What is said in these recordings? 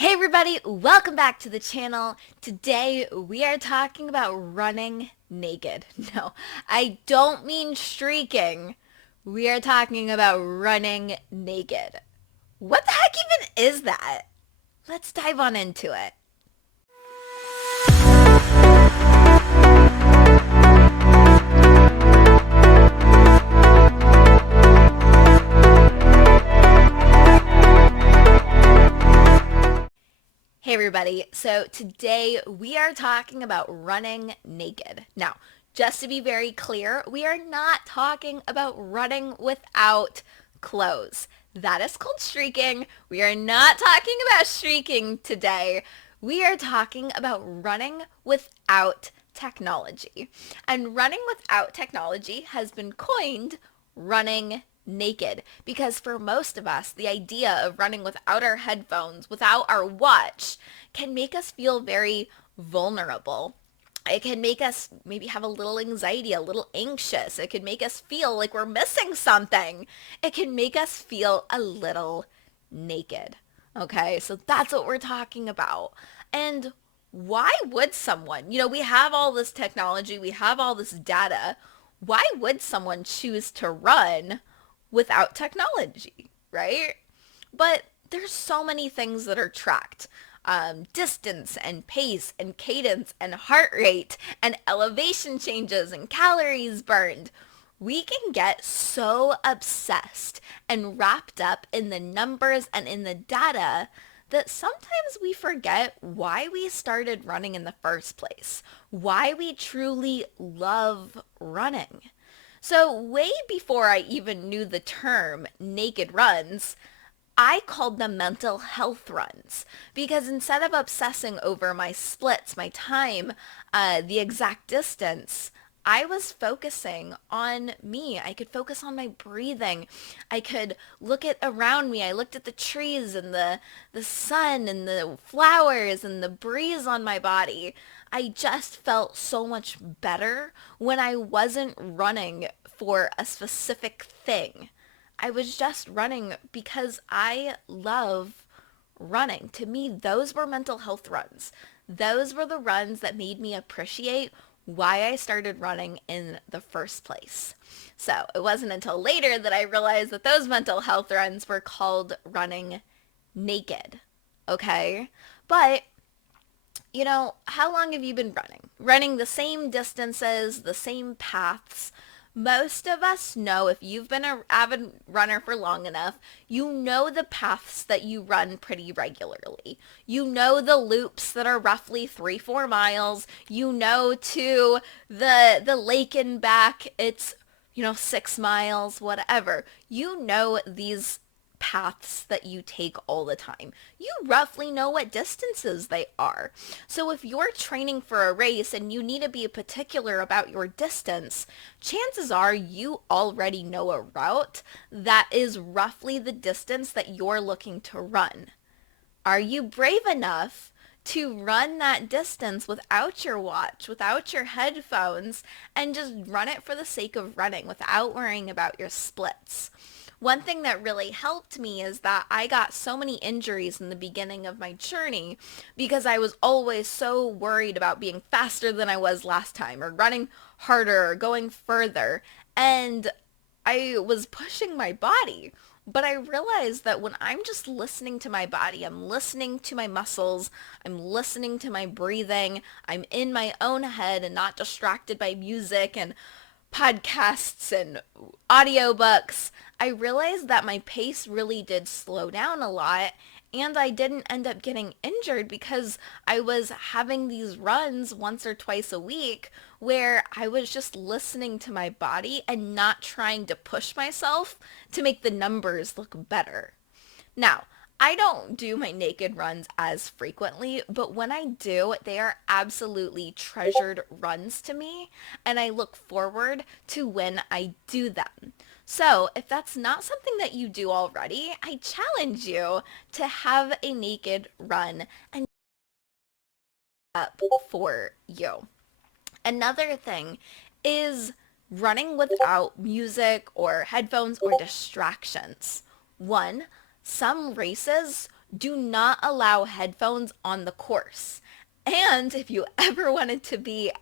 Hey everybody, welcome back to the channel. Today we are talking about running naked. No, I don't mean streaking. We are talking about running naked. What the heck even is that? Let's dive on into it. Hey everybody, so today we are talking about running naked. Now, just to be very clear, we are not talking about running without clothes. That is called streaking. We are not talking about streaking today. We are talking about running without technology. And running without technology has been coined running naked because for most of us, the idea of running without our headphones, without our watch, can make us feel very vulnerable. It can make us maybe have a little anxiety, a little anxious. It can make us feel like we're missing something. It can make us feel a little naked. Okay, so that's what we're talking about. And why would someone, we have all this technology, we have all this data. Why would someone choose to run without technology, right? But there's so many things that are tracked. Distance and pace and cadence and heart rate and elevation changes and calories burned. We can get so obsessed and wrapped up in the numbers and in the data that sometimes we forget why we started running in the first place, why we truly love running. So way before I even knew the term naked runs, I called them mental health runs because instead of obsessing over my splits, my time, the exact distance, I was focusing on me. I could focus on my breathing. I could look at around me. I looked at the trees and the sun and the flowers and the breeze on my body. I just felt so much better when I wasn't running for a specific thing. I was just running because I love running. To me, those were mental health runs. Those were the runs that made me appreciate why I started running in the first place. So it wasn't until later that I realized that those mental health runs were called running naked. Okay? But how long have you been running? Running the same distances, the same paths. Most of us know if you've been an avid runner for long enough, you know the paths that you run pretty regularly. You know the loops that are roughly 3-4 miles. You know to the lake and back, it's 6 miles, whatever. You know these paths that you take all the time. You roughly know what distances they are. So if you're training for a race and you need to be particular about your distance, chances are you already know a route that is roughly the distance that you're looking to run. Are you brave enough to run that distance without your watch, without your headphones, and just run it for the sake of running without worrying about your splits? One thing that really helped me is that I got so many injuries in the beginning of my journey because I was always so worried about being faster than I was last time or running harder or going further. And I was pushing my body. But I realized that when I'm just listening to my body, I'm listening to my muscles, I'm listening to my breathing, I'm in my own head and not distracted by music and podcasts and audiobooks, I realized that my pace really did slow down a lot and I didn't end up getting injured because I was having these runs once or twice a week where I was just listening to my body and not trying to push myself to make the numbers look better. Now, I don't do my naked runs as frequently, but when I do, they are absolutely treasured runs to me, and I look forward to when I do them. So if that's not something that you do already, I challenge you to have a naked run and up for you. Another thing is running without music or headphones or distractions. One, some races Do not allow headphones on the course. And if you ever wanted to be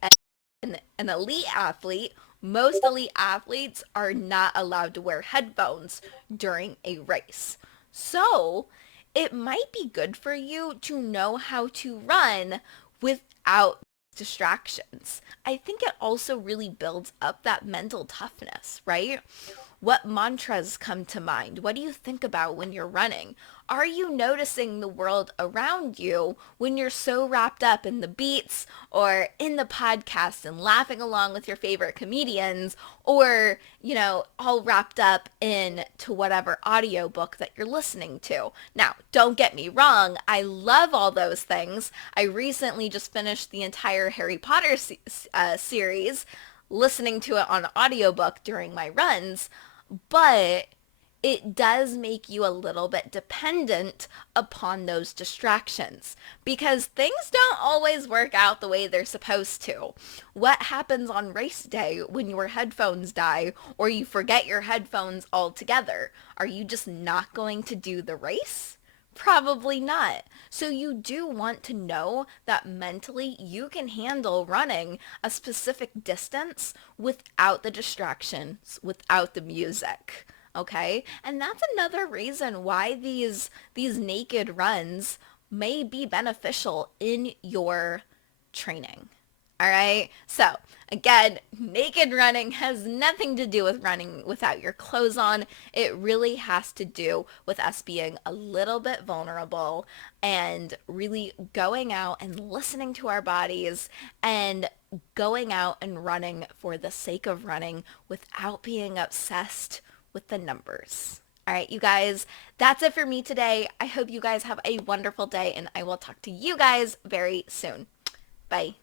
an elite athlete, most elite athletes are not allowed to wear headphones during a race. So it might be good for you to know how to run without distractions. I think it also really builds up that mental toughness, right? What mantras come to mind? What do you think about when you're running? Are you noticing the world around you when you're so wrapped up in the beats or in the podcast and laughing along with your favorite comedians or, all wrapped up in to whatever audiobook that you're listening to? Now, don't get me wrong. I love all those things. I recently just finished the entire Harry Potter series listening to it on audiobook during my runs, but it does make you a little bit dependent upon those distractions because things don't always work out the way they're supposed to. What happens on race day when your headphones die or you forget your headphones altogether? Are you just not going to do the race? Probably not. So you do want to know that mentally you can handle running a specific distance without the distractions, without the music. Okay? And that's another reason why these naked runs may be beneficial in your training. All right. So again, naked running has nothing to do with running without your clothes on. It really has to do with us being a little bit vulnerable and really going out and listening to our bodies and going out and running for the sake of running without being obsessed with the numbers. All right, you guys, that's it for me today. I hope you guys have a wonderful day and I will talk to you guys very soon. Bye.